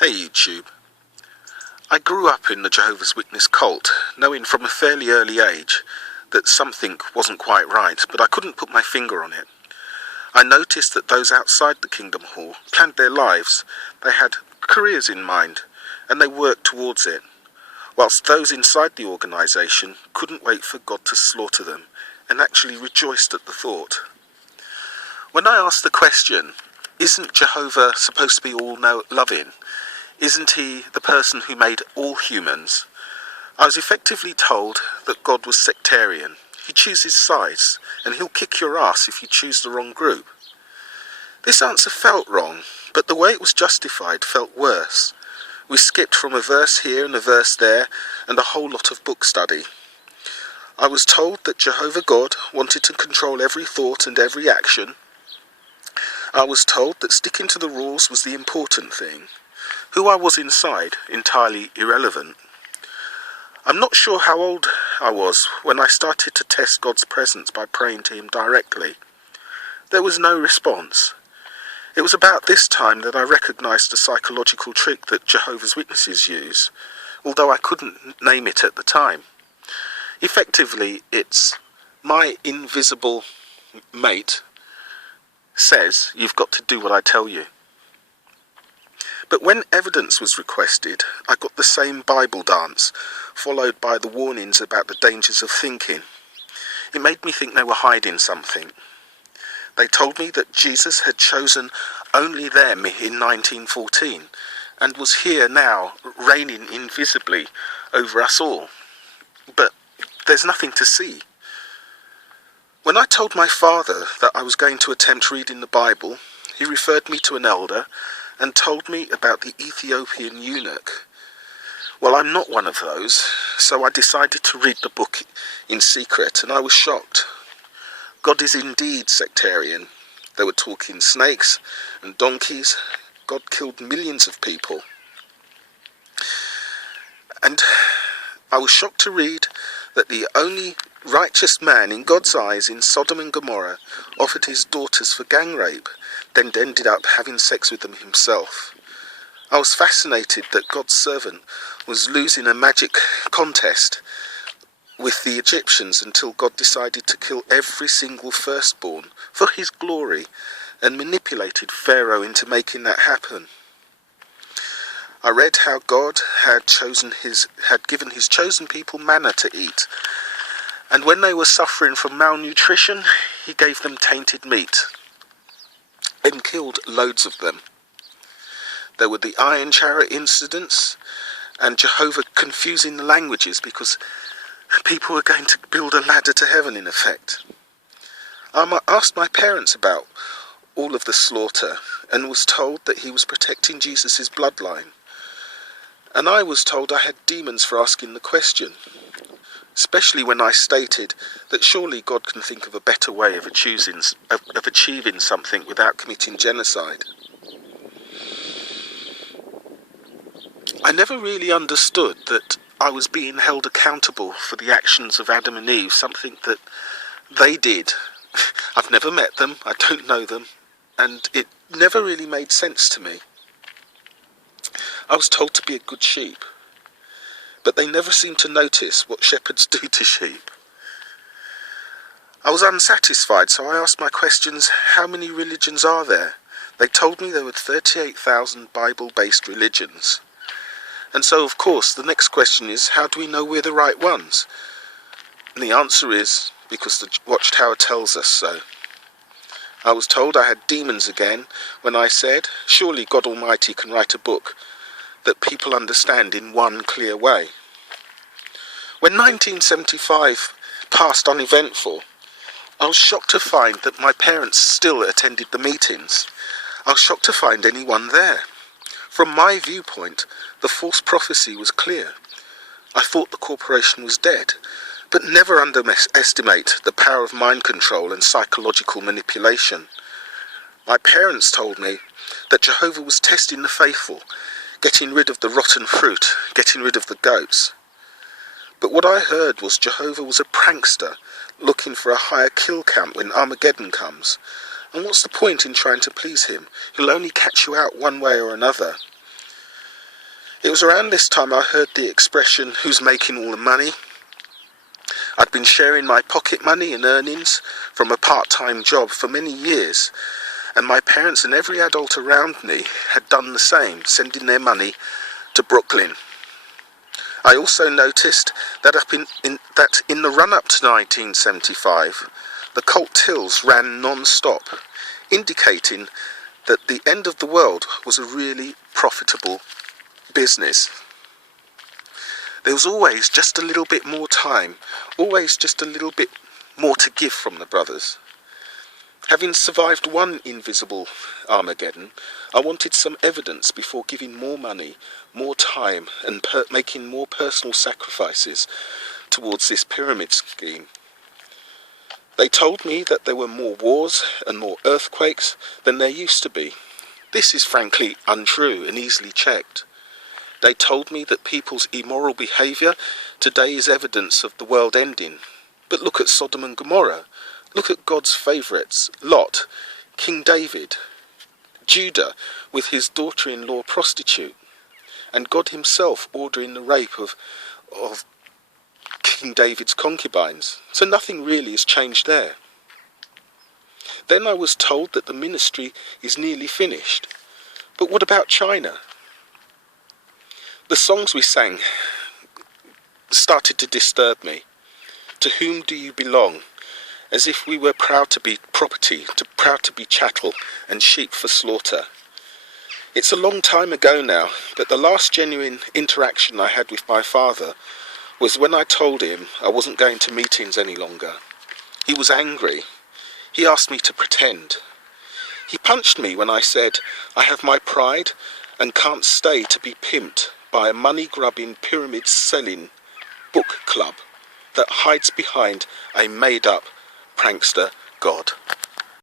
Hey YouTube. I grew up in the Jehovah's Witness cult, knowing from a fairly early age that something wasn't quite right, but I couldn't put my finger on it. I noticed that those outside the Kingdom Hall planned their lives, they had careers in mind, and they worked towards it, whilst those inside the organisation couldn't wait for God to slaughter them, and actually rejoiced at the thought. When I asked the question, isn't Jehovah supposed to be all-loving? Isn't he the person who made all humans? I was effectively told that God was sectarian. He chooses sides, and he'll kick your ass if you choose the wrong group. This answer felt wrong, but the way it was justified felt worse. We skipped from a verse here and a verse there, and a whole lot of book study. I was told that Jehovah God wanted to control every thought and every action. I was told that sticking to the rules was the important thing. Who I was inside, entirely irrelevant. I'm not sure how old I was when I started to test God's presence by praying to him directly. There was no response. It was about this time that I recognised a psychological trick that Jehovah's Witnesses use, although I couldn't name it at the time. Effectively, it's my invisible mate says you've got to do what I tell you. But when evidence was requested, I got the same Bible dance, followed by the warnings about the dangers of thinking. It made me think they were hiding something. They told me that Jesus had chosen only them in 1914, and was here now, reigning invisibly over us all. But there's nothing to see. When I told my father that I was going to attempt reading the Bible, he referred me to an elder and told me about the Ethiopian eunuch. Well, I'm not one of those, so I decided to read the book in secret, and I was shocked. God is indeed sectarian. They were talking snakes and donkeys. God killed millions of people. And I was shocked to read that the only righteous man in God's eyes in Sodom and Gomorrah offered his daughters for gang rape, then ended up having sex with them himself. I was fascinated that God's servant was losing a magic contest with the Egyptians until God decided to kill every single firstborn for his glory and manipulated Pharaoh into making that happen. I read how God had given his chosen people manna to eat, and when they were suffering from malnutrition, he gave them tainted meat and killed loads of them. There were the iron chariot incidents, and Jehovah confusing the languages because people were going to build a ladder to heaven in effect. I asked my parents about all of the slaughter and was told that he was protecting Jesus' bloodline. And I was told I had demons for asking the question, especially when I stated that surely God can think of a better way of achieving something without committing genocide. I never really understood that I was being held accountable for the actions of Adam and Eve, something that they did. I've never met them, I don't know them, and it never really made sense to me. I was told to be a good sheep, but they never seemed to notice what shepherds do to sheep. I was unsatisfied, so I asked my questions, how many religions are there? They told me there were 38,000 Bible-based religions. And so, of course, the next question is, how do we know we're the right ones? And the answer is, because the Watchtower tells us so. I was told I had demons again when I said, surely God Almighty can write a book that people understand in one clear way. When 1975 passed uneventful, I was shocked to find that my parents still attended the meetings. I was shocked to find anyone there. From my viewpoint, the false prophecy was clear. I thought the corporation was dead, but never underestimate the power of mind control and psychological manipulation. My parents told me that Jehovah was testing the faithful, getting rid of the rotten fruit, getting rid of the goats. But what I heard was Jehovah was a prankster looking for a higher kill count when Armageddon comes. And what's the point in trying to please him? He'll only catch you out one way or another. It was around this time I heard the expression, "who's making all the money?" I'd been sharing my pocket money and earnings from a part-time job for many years, and my parents and every adult around me had done the same, sending their money to Brooklyn. I also noticed that in the run-up to 1975, the cult tills ran non-stop, indicating that the end of the world was a really profitable business. There was always just a little bit more time, always just a little bit more to give from the brothers. Having survived one invisible Armageddon, I wanted some evidence before giving more money, more time, and making more personal sacrifices towards this pyramid scheme. They told me that there were more wars and more earthquakes than there used to be. This is frankly untrue and easily checked. They told me that people's immoral behaviour today is evidence of the world ending. But look at Sodom and Gomorrah. Look at God's favourites, Lot, King David, Judah with his daughter-in-law prostitute, and God himself ordering the rape of King David's concubines. So nothing really has changed there. Then I was told that the ministry is nearly finished. But what about China? The songs we sang started to disturb me. To whom do you belong? As if we were proud to be property, proud to be chattel and sheep for slaughter. It's a long time ago now, but the last genuine interaction I had with my father was when I told him I wasn't going to meetings any longer. He was angry. He asked me to pretend. He punched me when I said I have my pride and can't stay to be pimped by a money-grubbing, pyramid-selling book club that hides behind a made-up prankster god.